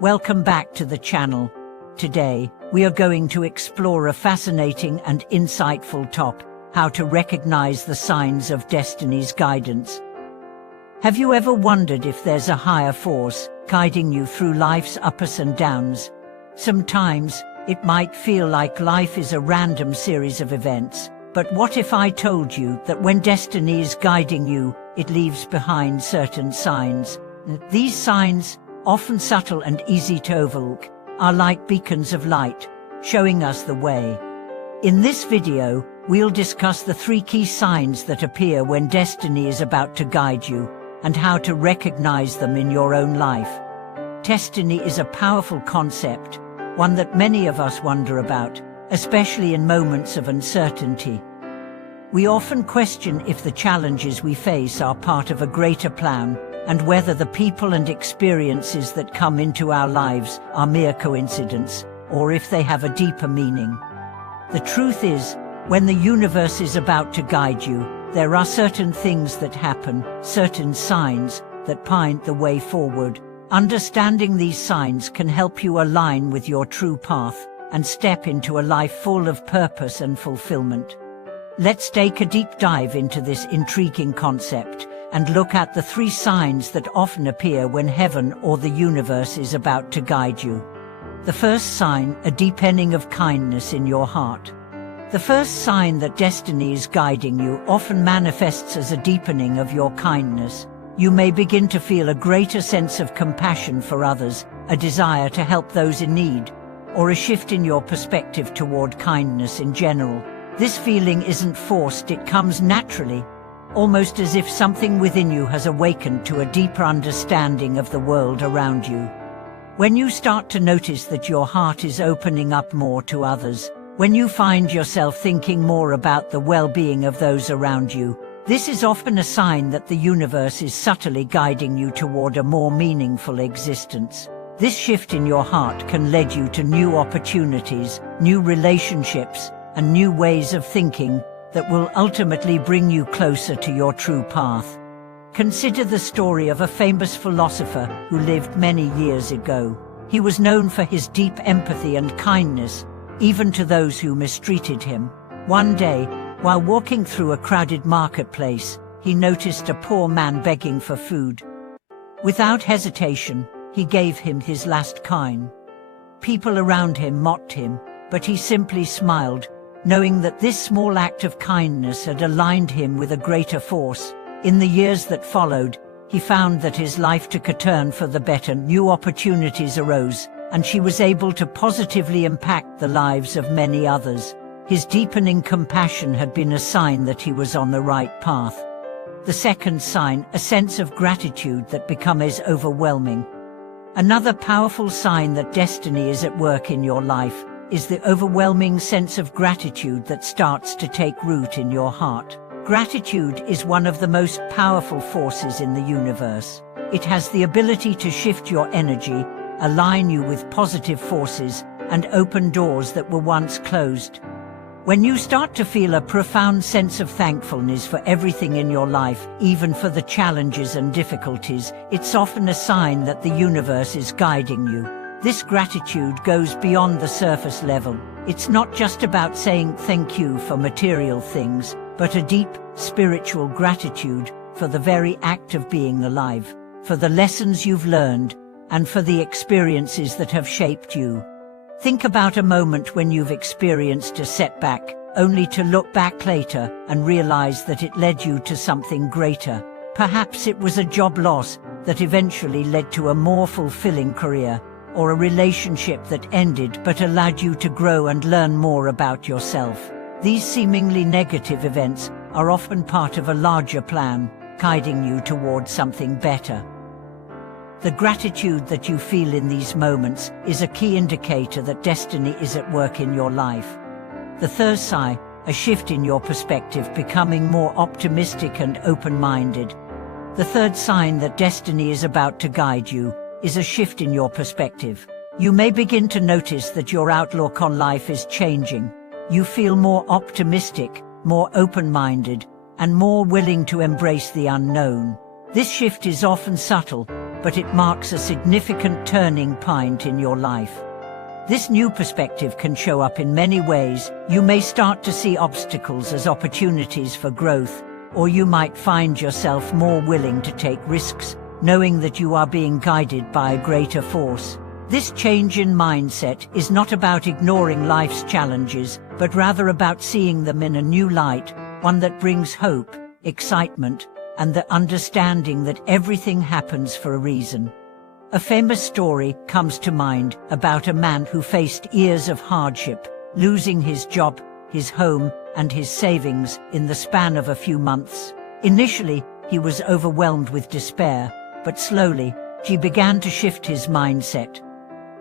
Welcome back to the channel. Today, we are going to explore a fascinating and insightful topic: how to recognize the signs of destiny's guidance. Have you ever wondered if there's a higher force guiding you through life's ups and downs? Sometimes, it might feel like life is a random series of events, but what if I told you that when destiny is guiding you, it leaves behind certain signs? These signs, often subtle and easy to overlook, are like beacons of light, showing us the way. In this video, we'll discuss the 3 key signs that appear when destiny is about to guide you, and how to recognize them in your own life. Destiny is a powerful concept, one that many of us wonder about, especially in moments of uncertainty. We often question if the challenges we face are part of a greater plan, and whether the people and experiences that come into our lives are mere coincidence, or if they have a deeper meaning. The truth is, when the universe is about to guide you, there are certain things that happen, certain signs that point the way forward. Understanding these signs can help you align with your true path and step into a life full of purpose and fulfillment. Let's take a deep dive into this intriguing concept and look at the 3 signs that often appear when heaven or the universe is about to guide you. The first sign: a deepening of kindness in your heart. The first sign that destiny is guiding you often manifests as a deepening of your kindness. You may begin to feel a greater sense of compassion for others, a desire to help those in need, or a shift in your perspective toward kindness in general. This feeling isn't forced, it comes naturally, almost as if something within you has awakened to a deeper understanding of the world around you. When you start to notice that your heart is opening up more to others, when you find yourself thinking more about the well-being of those around you, this is often a sign that the universe is subtly guiding you toward a more meaningful existence. This shift in your heart can lead you to new opportunities, new relationships, and new ways of thinking that will ultimately bring you closer to your true path. Consider the story of a famous philosopher who lived many years ago. He was known for his deep empathy and kindness, even to those who mistreated him. One day, while walking through a crowded marketplace, he noticed a poor man begging for food. Without hesitation, he gave him his last coin. People around him mocked him, but he simply smiled, knowing that this small act of kindness had aligned him with a greater force. In the years that followed, he found that his life took a turn for the better. New opportunities arose, and she was able to positively impact the lives of many others. His deepening compassion had been a sign that he was on the right path. The second sign: a sense of gratitude that becomes overwhelming. Another powerful sign that destiny is at work in your life is the overwhelming sense of gratitude that starts to take root in your heart. Gratitude is one of the most powerful forces in the universe. It has the ability to shift your energy, align you with positive forces, and open doors that were once closed. When you start to feel a profound sense of thankfulness for everything in your life, even for the challenges and difficulties, it's often a sign that the universe is guiding you. This gratitude goes beyond the surface level. It's not just about saying thank you for material things, but a deep, spiritual gratitude for the very act of being alive, for the lessons you've learned, and for the experiences that have shaped you. Think about a moment when you've experienced a setback, only to look back later and realize that it led you to something greater. Perhaps it was a job loss that eventually led to a more fulfilling career, or a relationship that ended but allowed you to grow and learn more about yourself. These seemingly negative events are often part of a larger plan, guiding you toward something better. The gratitude that you feel in these moments is a key indicator that destiny is at work in your life. The third sign: a shift in your perspective, becoming more optimistic and open-minded. The third sign that destiny is about to guide you is a shift in your perspective. You may begin to notice that your outlook on life is changing. You feel more optimistic, more open-minded, and more willing to embrace the unknown. This shift is often subtle, but it marks a significant turning point in your life. This new perspective can show up in many ways. You may start to see obstacles as opportunities for growth, or you might find yourself more willing to take risks, knowing that you are being guided by a greater force. This change in mindset is not about ignoring life's challenges, but rather about seeing them in a new light, one that brings hope, excitement, and the understanding that everything happens for a reason. A famous story comes to mind about a man who faced years of hardship, losing his job, his home, and his savings in the span of a few months. Initially, he was overwhelmed with despair, but slowly, he began to shift his mindset.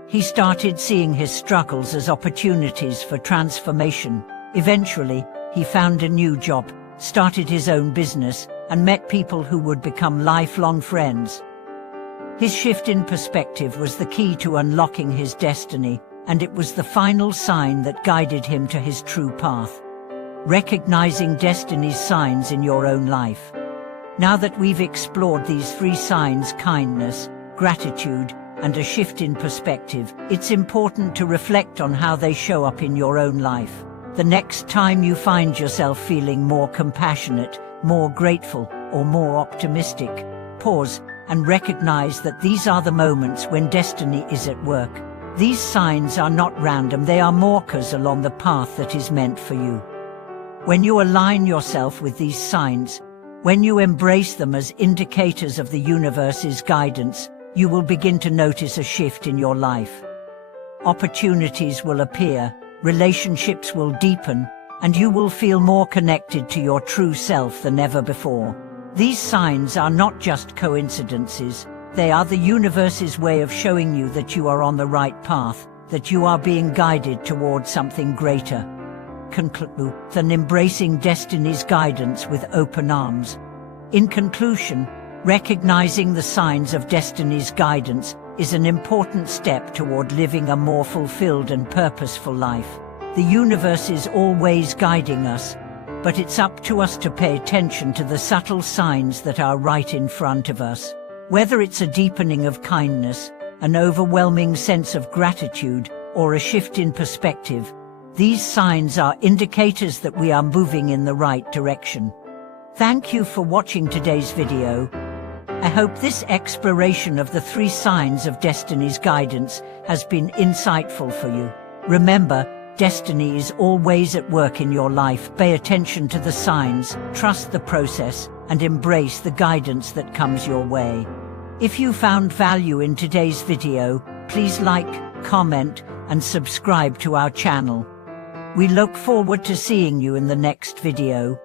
He started seeing his struggles as opportunities for transformation. Eventually, he found a new job, started his own business, and met people who would become lifelong friends. His shift in perspective was the key to unlocking his destiny, and it was the final sign that guided him to his true path. Recognizing destiny's signs in your own life. Now that we've explored these 3 signs: kindness, gratitude, and a shift in perspective, it's important to reflect on how they show up in your own life. The next time you find yourself feeling more compassionate, more grateful, or more optimistic, pause and recognize that these are the moments when destiny is at work. These signs are not random, they are markers along the path that is meant for you. When you align yourself with these signs, when you embrace them as indicators of the universe's guidance, you will begin to notice a shift in your life. Opportunities will appear, relationships will deepen, and you will feel more connected to your true self than ever before. These signs are not just coincidences, they are the universe's way of showing you that you are on the right path, that you are being guided towards something greater. Conclude than embracing destiny's guidance with open arms. In conclusion, recognizing the signs of destiny's guidance is an important step toward living a more fulfilled and purposeful life. The universe is always guiding us, but it's up to us to pay attention to the subtle signs that are right in front of us. Whether it's a deepening of kindness, an overwhelming sense of gratitude, or a shift in perspective, these signs are indicators that we are moving in the right direction. Thank you for watching today's video. I hope this exploration of the 3 signs of destiny's guidance has been insightful for you. Remember, destiny is always at work in your life. Pay attention to the signs, trust the process, and embrace the guidance that comes your way. If you found value in today's video, please like, comment, and subscribe to our channel. We look forward to seeing you in the next video.